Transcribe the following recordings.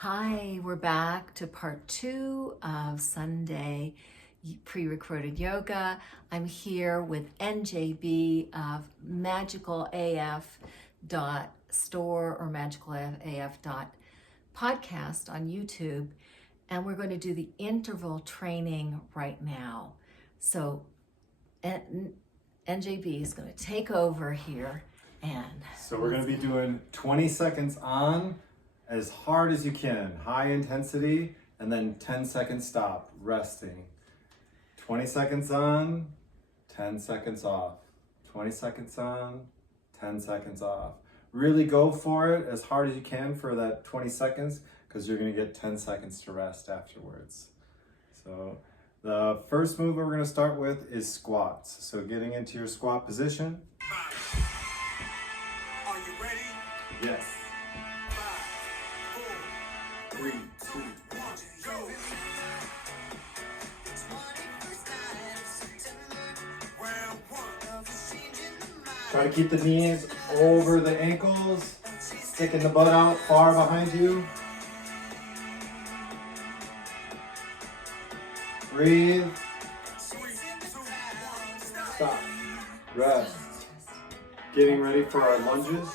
Hi, we're back to part 2 of Sunday pre-recorded yoga. I'm here with NJB of magicalaf.store or magicalaf.podcast on YouTube, and we're going to do the interval training right now. So NJB is going to take over here, and so we're going to be doing 20 seconds on, as hard as you can, high intensity, and then 10 seconds stop, resting. 20 seconds on, 10 seconds off. 20 seconds on, 10 seconds off. Really go for it as hard as you can for that 20 seconds, because you're going to get 10 seconds to rest afterwards. So the first move we're going to start with is squats. So getting into your squat position. Are you ready? Yes. 5, 4, 3, 2, 1, go. Round 1. Try to keep the knees over the ankles, sticking the butt out far behind you. Breathe. 3, 2, 1, Stop. Rest. Getting ready for our lunges.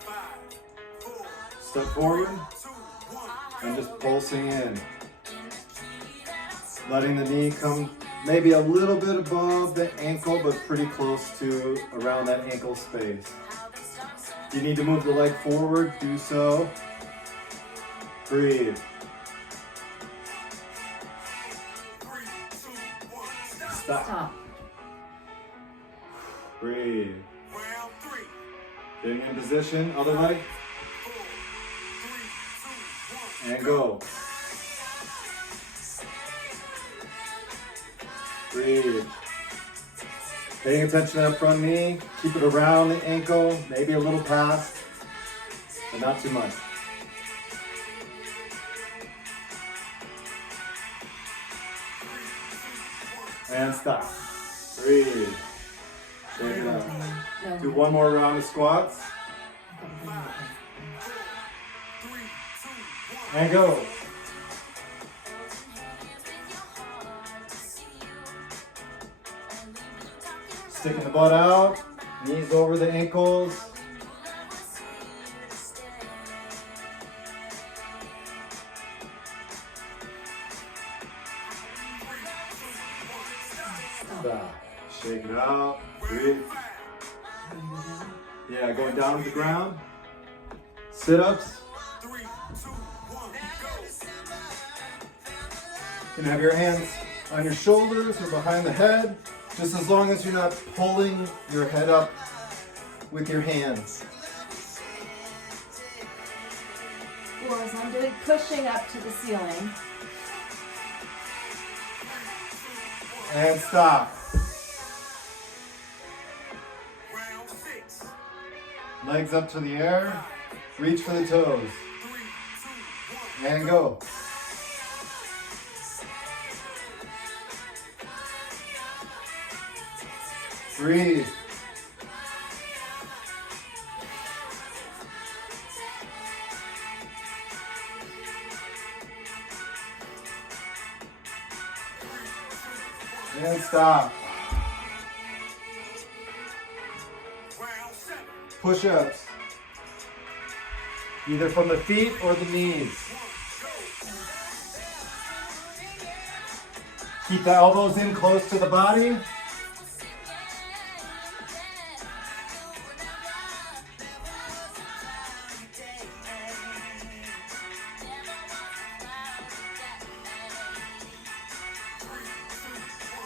5, 4, Step forward 2, 1, and just pulsing in. Letting the knee come maybe a little bit above the ankle, but pretty close to around that ankle space. If you need to move the leg forward, do so. Breathe. 3, 2, 1, stop. Stop. Breathe. Round 3. Getting in position, other leg, 4, 3, 2, 1, and go. Breathe. Paying attention to that front knee. Keep it around the ankle, maybe a little past, but not too much. And stop. Breathe. Shake it out. Do one more round of squats. 5, 4, 3, 2, 1. And go. Sticking the butt out, knees over the ankles. Stop. Shake it out. Breathe. Yeah, going down to the ground. Sit-ups. 3, 2, 1, go. You can have your hands on your shoulders or behind the head, just as long as you're not pulling your head up with your hands. well, as I'm doing pushing up to the ceiling. And stop. Round 6. Legs up to the air. Reach for the toes. 3, 2, 1. And go. Breathe. And stop. Round 7. Push-ups. Either from the feet or the knees. Keep the elbows in close to the body.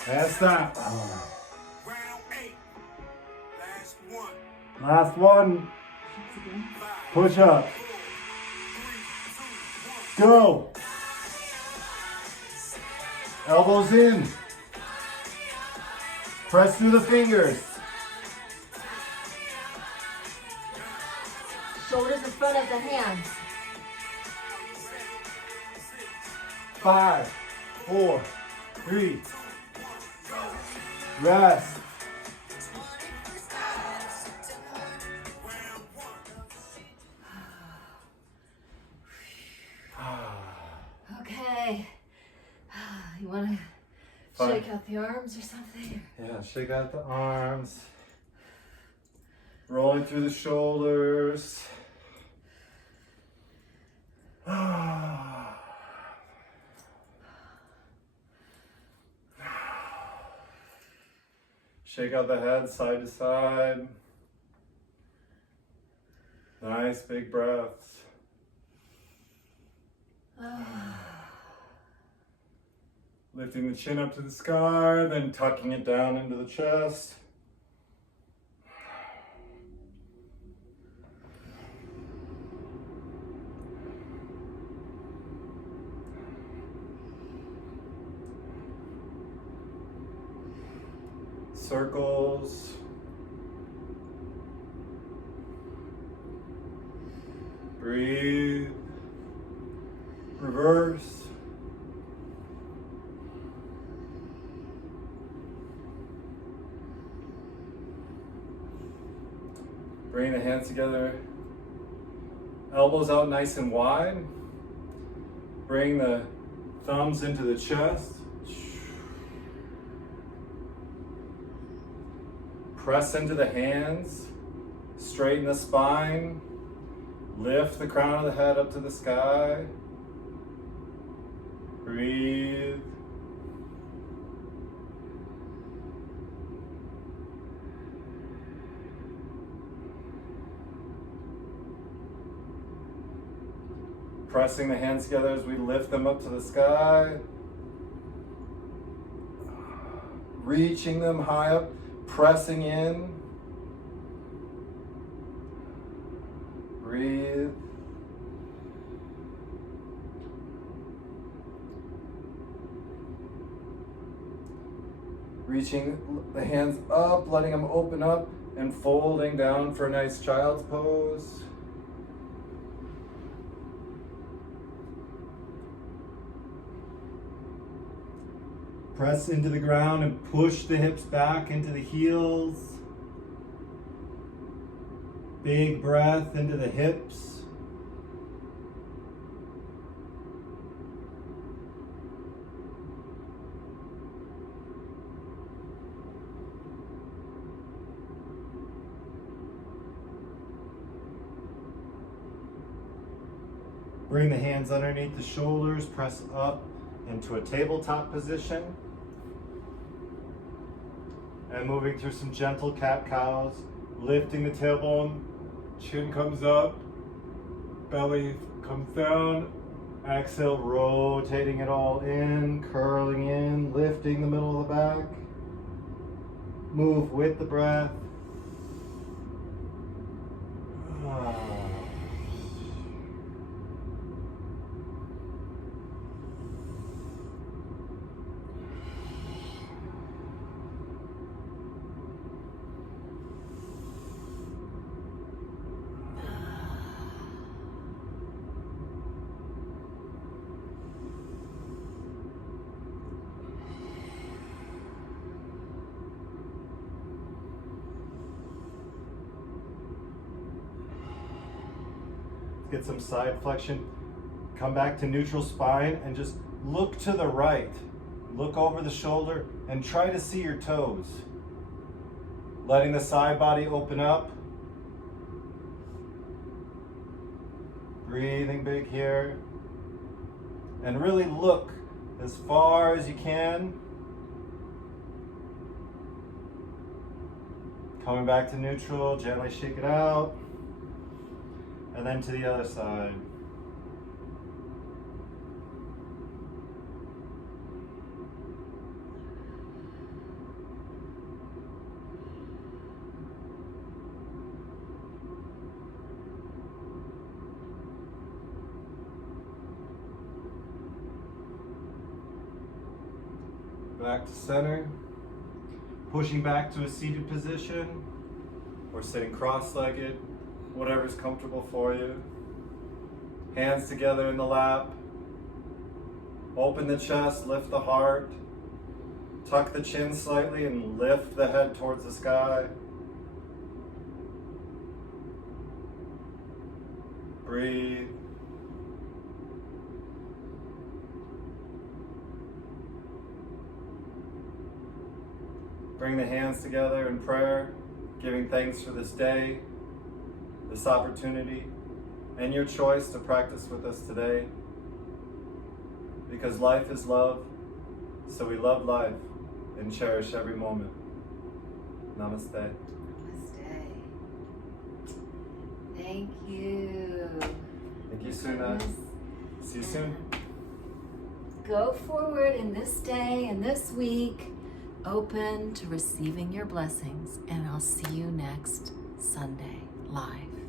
And stop. Round 8. Last one. Last one. 5, Push up. 4, 3, 2, 1. Go. Elbows in. Press through the fingers. Shoulders in front of the hands. 5, 4, 3. Rest. shake out the arms or something? Yeah, shake out the arms. Rolling through the shoulders. Shake out the head side to side. Nice big breaths. Lifting the chin up to the sky, then tucking it down into the chest. Circles. Breathe. Reverse. Bring the hands together. Elbows out nice and wide. Bring the thumbs into the chest. Press into the hands. Straighten the spine. Lift the crown of the head up to the sky. Breathe. Pressing the hands together as we lift them up to the sky. Reaching them high up, pressing in. Breathe. Reaching the hands up, letting them open up, and folding down for a nice child's pose. Press into the ground and push the hips back into the heels. Big breath into the hips. Bring the hands underneath the shoulders, press up into a tabletop position. And moving through some gentle cat-cows, lifting the tailbone, chin comes up, belly comes down. Exhale, rotating it all in, curling in, lifting the middle of the back. Move with the breath. Get some side flexion. Come back to neutral spine and just look to the right. Look over the shoulder and try to see your toes. Letting the side body open up. Breathing big here. And really look as far as you can. Coming back to neutral, gently shake it out. And then to the other side. Back to center. Pushing back to a seated position or sitting cross-legged. Whatever's comfortable for you. Hands together in the lap. Open the chest, lift the heart. Tuck the chin slightly and lift the head towards the sky. Breathe. Bring the hands together in prayer, giving thanks for this day, this opportunity, and your choice to practice with us today. Because life is love, so we love life and cherish every moment. Namaste. Namaste. Thank you. Thank you, Suna. See you soon. Go forward in this day and this week, open to receiving your blessings, and I'll see you next Sunday live.